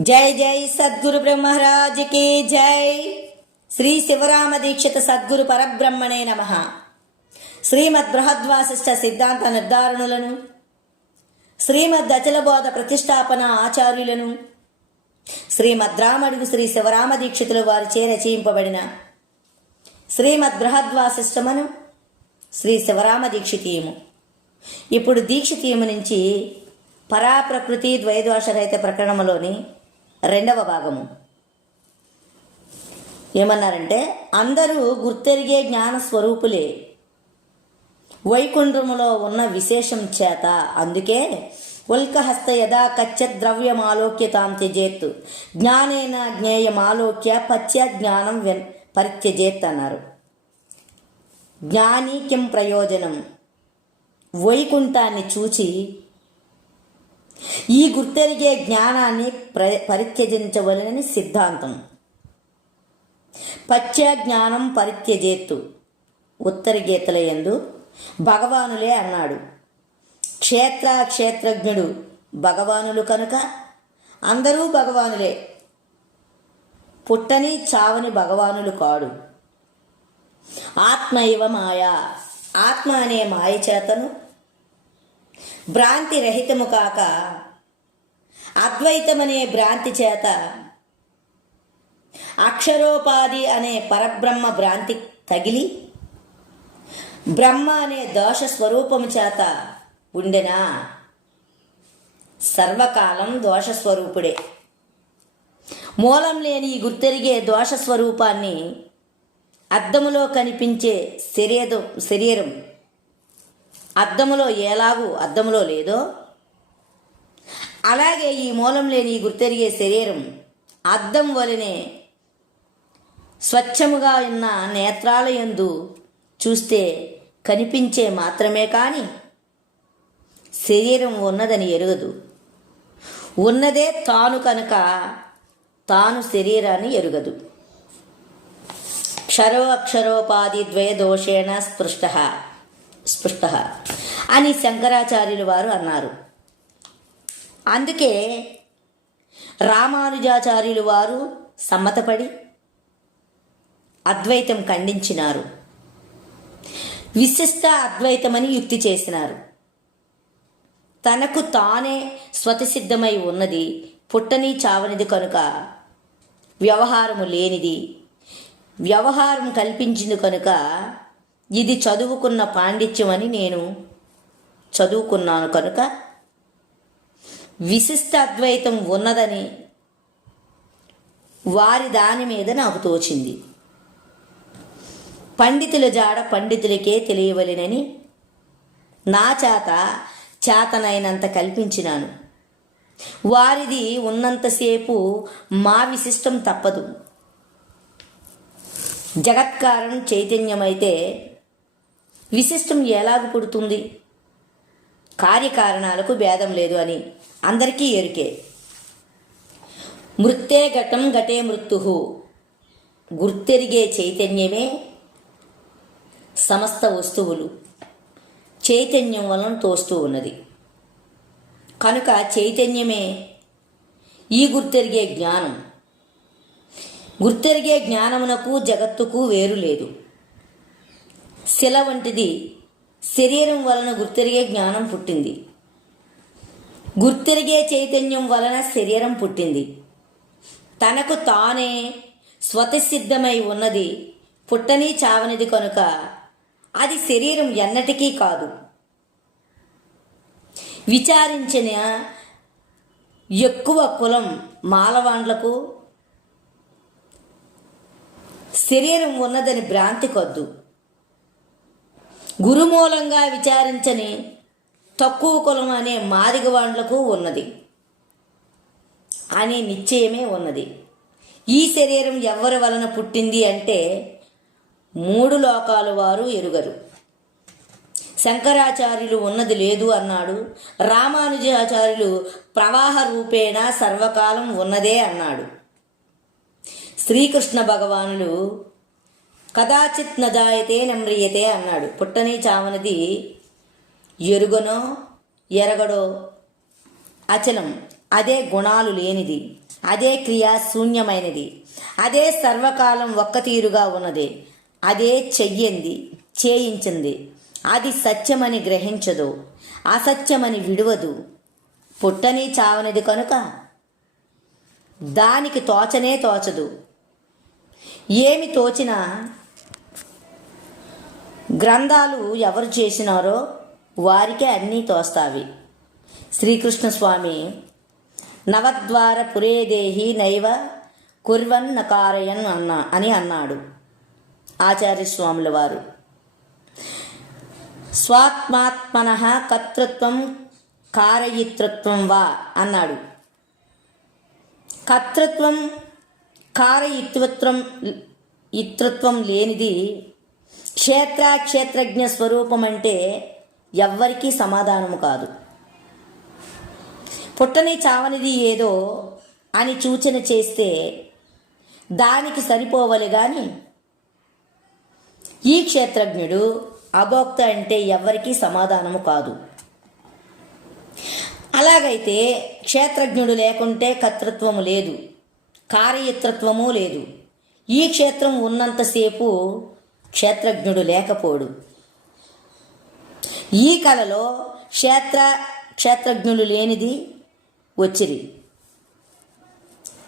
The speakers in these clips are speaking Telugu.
जय जय सद्गुरु ब्रह्मराज की जय। श्री शिवराम दीक्षित सद्गुरु परब्रह्मणे नमः। श्रीमद् बृहद्वासिष्ठ सिद्धांत निर्धारणुలను శ్రీమద్ అచల బోధ ప్రతిష్టాపన ఆచార్యులను శ్రీమద్ రామడుగు శ్రీ శివరామ దీక్షితుల వారిచే రచయింపబడిన శ్రీమద్ బృహద్వాసిష్టమను శ్రీ శివరామ దీక్షితీయము. ఇప్పుడు దీక్షితీయము నుంచి పరాప్రకృతి ద్వైద్వాషరహిత ప్రకరణములోని రెండవ భాగము. ఏమన్నారంటే, అందరూ గుర్తెరిగే జ్ఞాన స్వరూపులే వైకుంఠములో ఉన్న విశేషం చేత, అందుకే ఉల్కహస్త యదా కచ్చ ద్రవ్యమాలోక్య తాం త్యజేత్ జ్ఞానేన జ్ఞేయమాలోక్య పశ్య జ్ఞానం పరిత్యజేత్ అన్నారు. జ్ఞాని కిం ప్రయోజనం, వైకుంఠాన్ని చూచి ఈ గుర్తెరిగే జ్ఞానాన్ని పరిత్యజించవలనని సిద్ధాంతం. పశ్య జ్ఞానం పరిత్యజేత్తు ఉత్తర గీతల యందు భగవానులే అన్నాడు. క్షేత్రజ్ఞుడు భగవానులు కనుక అందరూ భగవానులే, పుట్టని చావని భగవానులు కాడు. ఆత్మ ఇవ మాయా, ఆత్మ అనే మాయ చేతను భ్రాంతి రహితము కాక అద్వైతమనే భ్రాంతి చేత అక్షరోపాధి అనే పరబ్రహ్మ భ్రాంతి తగిలి బ్రహ్మ అనే దోష స్వరూపము చేత ఉండెనా సర్వకాలం దోషస్వరూపుడే. మూలం లేని గుర్తెరిగే దోషస్వరూపాన్ని అద్దములో కనిపించే శరీరం అద్దములో ఎలాగూ అద్దములో లేదో, అలాగే ఈ మూలం లేని గుర్తెరిగే శరీరం అద్దం వలనే స్వచ్ఛముగా ఉన్న నేత్రాల యందు చూస్తే కనిపించే మాత్రమే కానీ శరీరం ఉన్నదని ఎరుగదు. ఉన్నదే తాను కనుక తాను శరీరాన్ని ఎరుగదు. అక్షరోపాధి ద్వయదోషేణ స్పృష్ట అని శంకరాచార్యులు వారు అన్నారు. అందుకే రామానుజాచార్యులు వారు సమ్మతపడి అద్వైతం ఖండించినారు. విశిష్ట అద్వైతమని యుక్తి చేసినారు. తనకు తానే స్వతసిద్ధమై ఉన్నది, పుట్టని చావనిది కనుక వ్యవహారము లేనిది, వ్యవహారం కల్పించింది కనుక ఇది చదువుకున్న పాండిత్యం అని నేను చదువుకున్నాను కనుక విశిష్ట అద్వైతం ఉన్నదని వారి దాని మీద నాకు తోచింది. పండితుల జాడ పండితులకే తెలియవలెనని నా చేతనైనంత కల్పించినాను. వారిది ఉన్నంతసేపు మా విశిష్టం తప్పదు. జగత్కారణం చైతన్యమైతే విశిష్టం ఎలాగ పుడుతుంది? కార్యకారణాలకు భేదం లేదు అని అందరికీ ఎరుకే. మృత్తే ఘటం ఘటే మృత్యు, గుర్తెరిగే చైతన్యమే సమస్త వస్తువులు చైతన్యం వలన తోస్తూ ఉన్నది కనుక చైతన్యమే ఈ గుర్తెరిగే జ్ఞానం. గుర్తెరిగే జ్ఞానమునకు జగత్తుకు వేరు లేదు. శిల వంటిది శరీరం వలన గుర్తెరిగే జ్ఞానం పుట్టింది. గుర్తెరిగే చైతన్యం వలన శరీరం పుట్టింది. తనకు తానే స్వతసిద్ధమై ఉన్నది, పుట్టని చావనిది కనుక అది శరీరం ఎన్నటికీ కాదు. విచారించిన ఎక్కువ కులం మాలవాండ్లకు శరీరం ఉన్నదని భ్రాంతి కొద్దు. గురుమూలంగా విచారించని తక్కువ కులం అనే మాదిగవాండ్లకు ఉన్నది అనే నిశ్చయమే ఉన్నది. ఈ శరీరం ఎవరి వలన పుట్టింది అంటే మూడు లోకాలు వారు ఎరుగరు. శంకరాచార్యులు ఉన్నది లేదు అన్నాడు. రామానుజాచార్యులు ప్రవాహ రూపేణ సర్వకాలం ఉన్నదే అన్నాడు. శ్రీకృష్ణ భగవానులు కదాచిత్ నజాయతే నమ్రియతే అన్నాడు. పుట్టని చావనది ఎరుగనో ఎరగడో అచలం, అదే గుణాలు లేనిది, అదే క్రియా శూన్యమైనది, అదే సర్వకాలం ఒక్క తీరుగా ఉన్నది, అదే చెయ్యింది చేయించింది. అది సత్యమని గ్రహించదు, అసత్యమని విడువదు. పుట్టని చావనిది కనుక దానికి తోచనే తోచదు. ఏమి తోచినా గ్రంథాలు ఎవరు చేసినారో వారికే అన్నీ తోస్తావి. శ్రీకృష్ణ స్వామి నవద్వార పురేదేహి నైవ కుర్వన్నకారయన్ అని అన్నాడు ఆచార్య స్వాముల వారు. స్వాత్మాత్మనః కర్తృత్వం కారయితృత్వం వా అన్నాడు. కర్తృత్వం కారయితృత్వం లేనిది క్షేత్రజ్ఞ స్వరూపం అంటే ఎవ్వరికీ సమాధానము కాదు. పుట్టని చావనిది ఏదో అని సూచన చేస్తే దానికి సరిపోవలే గాని ఈ క్షేత్రజ్ఞుడు అభోక్త అంటే ఎవ్వరికీ సమాధానము కాదు. అలాగైతే క్షేత్రజ్ఞుడు లేకుంటే కర్తృత్వము లేదు, కార్యత్రత్వము లేదు. ఈ క్షేత్రం ఉన్నంతసేపు క్షేత్రజ్ఞుడు లేకపోడు. ఈ కళలో క్షేత్రజ్ఞులు లేనిది వచ్చిరి.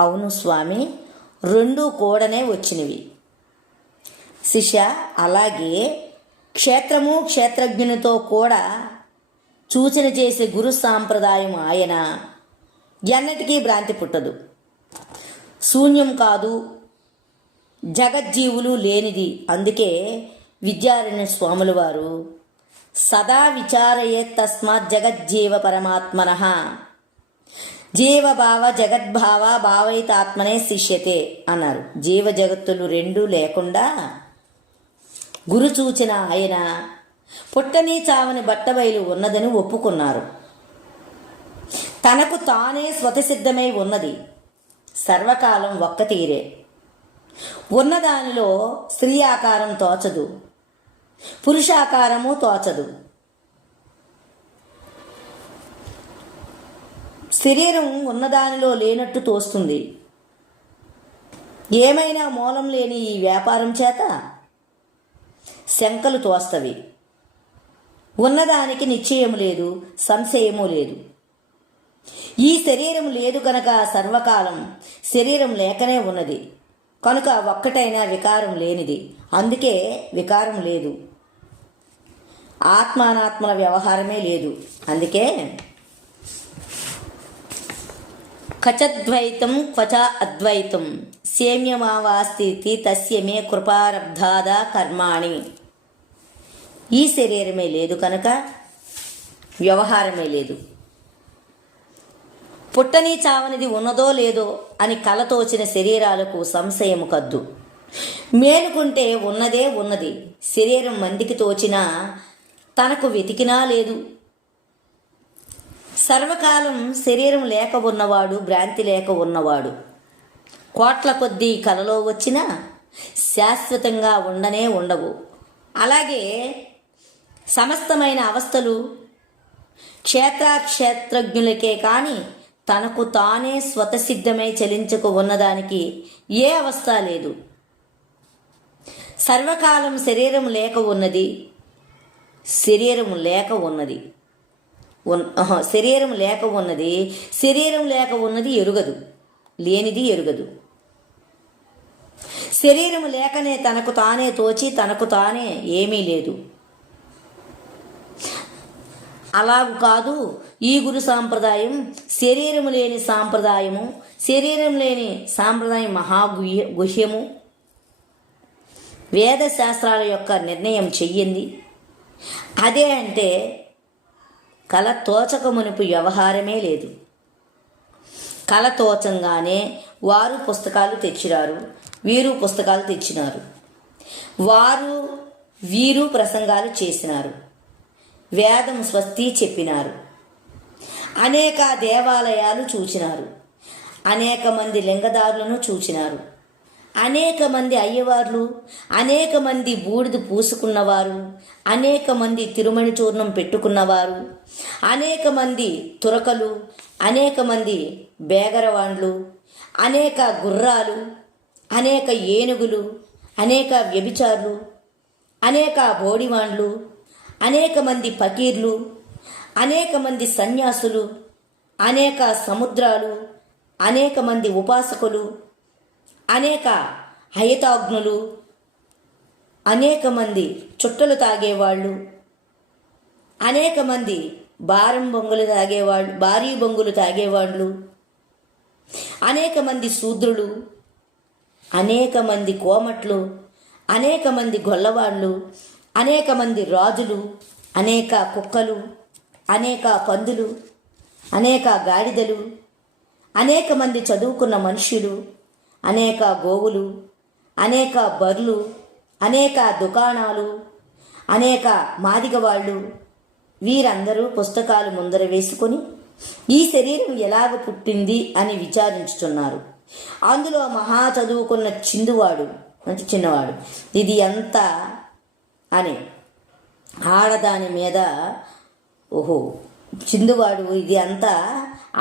అవును స్వామి, రెండూ కూడానే వచ్చినవి శిష్య. అలాగే క్షేత్రము క్షేత్రజ్ఞునితో కూడా సూచన చేసే గురు సాంప్రదాయం ఆయన ఎన్నటికీ భ్రాంతి పుట్టదు, శూన్యం కాదు, జగజ్జీవులు లేనిది. అందుకే విద్యారణ్య స్వాముల వారు సదా విచారయే తస్మాత్ జగజ్జీవ పరమాత్మనః జీవభావ జగద్భావ భావైతాత్మనే శిష్యతే అన్నారు. జీవ జగత్తులు రెండూ లేకుండా గురు సూచన ఆయన పుట్టని చావని బట్టబయలు ఉన్నదని ఒప్పుకున్నారు. తనకు తానే స్వతసిద్ధమై ఉన్నది, సర్వకాలం ఒక్క తీరే. ఉన్నదానిలో స్త్రీ ఆకారం తోచదు, పురుషాకారము తోచదు. శరీరం ఉన్నదానిలో లేనట్టు తోస్తుంది. ఏమైనా మూలం లేని ఈ వ్యాపారం చేత శంకలు తోస్తవి. ఉన్నదానికి నిశ్చయము లేదు, సంశయము లేదు. ఈ శరీరం లేదు కనుక సర్వకాలం శరీరం లేకనే ఉన్నది కనుక ఒక్కటైనా వికారం లేనిది, అందుకే వికారం లేదు. ఆత్మానాత్మల వ్యవహారమే లేదు, అందుకే కచద్వైతం క్వచ అద్వైతం సేమ్యమావాస్తి తస్య మే కృపారబ్ధాదా కర్మాణి. ఈ శరీరమే లేదు కనుక వ్యవహారమే లేదు. పుట్టని చావనిది ఉన్నదో లేదో అని కలతోచిన శరీరాలకు సంశయము కద్దు. మేలుకుంటే ఉన్నదే ఉన్నది. శరీరం మందికి తోచినా తనకు వెతికినా లేదు. సర్వకాలం శరీరం లేక ఉన్నవాడు భ్రాంతి లేక ఉన్నవాడు. కోట్ల కొద్దీ కలలో వచ్చినా శాశ్వతంగా ఉండనే ఉండవు. అలాగే సమస్తమైన అవస్థలు క్షేత్రజ్ఞులకే కాని తనకు తానే స్వతసిద్ధమై చలించకు ఉన్నదానికి ఏ అవస్థ లేదు. సర్వకాలం శరీరం లేక ఉన్నది, శరీరం లేక ఉన్నది, శరీరం లేక ఉన్నది, శరీరం లేక ఉన్నది ఎరుగదు, లేనిది ఎరుగదు. శరీరం లేకనే తనకు తానే తోచి తనకు తానే ఏమీ లేదు. అలాగు కాదు ఈ గురు సాంప్రదాయం. శరీరము లేని సాంప్రదాయము, శరీరం లేని సాంప్రదాయం మహాగుహ్యము. వేద శాస్త్రాల యొక్క నిర్ణయం చెయ్యింది అదే. అంటే కల తోచక మునుపు వ్యవహారమే లేదు. కల తోచంగానే వారు పుస్తకాలు తెచ్చినారు, వీరు పుస్తకాలు తెచ్చినారు, వారు వీరు ప్రసంగాలు చేసినారు, వేదం స్వస్తి చెప్పినారు, అనేక దేవాలయాలు చూచినారు, అనేక మంది లింగదారులను చూచినారు, అనేక మంది అయ్యవార్లు, అనేక మంది బూడిద పూసుకున్నవారు, అనేక మంది తిరుమణి చూర్ణం పెట్టుకున్నవారు, అనేక మంది తురకలు, అనేక మంది బేగరవాండ్లు, అనేక గుర్రాలు, అనేక ఏనుగులు, అనేక వ్యభిచారులు, అనేక బోడివాండ్లు, అనేక మంది ఫకీర్లు, అనేక మంది సన్యాసులు, అనేక సముద్రాలు, అనేక మంది ఉపాసకులు, అనేక హయతాగ్నులు, అనేక మంది చుట్టలు తాగేవాళ్ళు, అనేక మంది భారీ బొంగులు తాగేవాళ్ళు, అనేక మంది శూద్రులు, అనేక మంది కోమట్లు, అనేక మంది గొల్లవాళ్ళు, అనేక మంది రాజులు, అనేక కుక్కలు, అనేక పందులు, అనేక గాడిదలు, అనేక మంది చదువుకున్న మనుష్యులు, అనేక గోవులు, అనేక బర్లు, అనేక దుకాణాలు, అనేక మాదిగవాళ్ళు, వీరందరూ పుస్తకాలు ముందర వేసుకొని ఈ శరీరం ఎలాగ పుట్టింది అని విచారించుచున్నారు. అందులో మహా చదువుకున్న చిందువాడు అంటే చిన్నవాడు, ఇది ఎంత అని ఆడదాని మీద, ఓహో చిందువాడు ఇది అంతా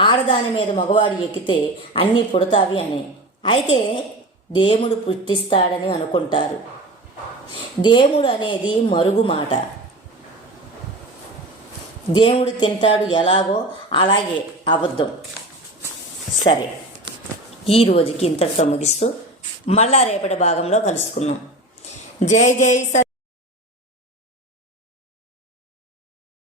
ఆడదాని మీద మగవాడు ఎక్కితే అన్నీ పుడతావి అని. అయితే దేవుడు పుట్టిస్తాడని అనుకుంటారు. దేవుడు అనేది మరుగు మాట. దేవుడు తింటాడు ఎలాగో అలాగే అబద్ధం. సరే, ఈ రోజుకి ఇంతటితో ముగిస్తూ మళ్ళా రేపటి భాగంలో కలుసుకున్నాం. జై జై సద్గురు.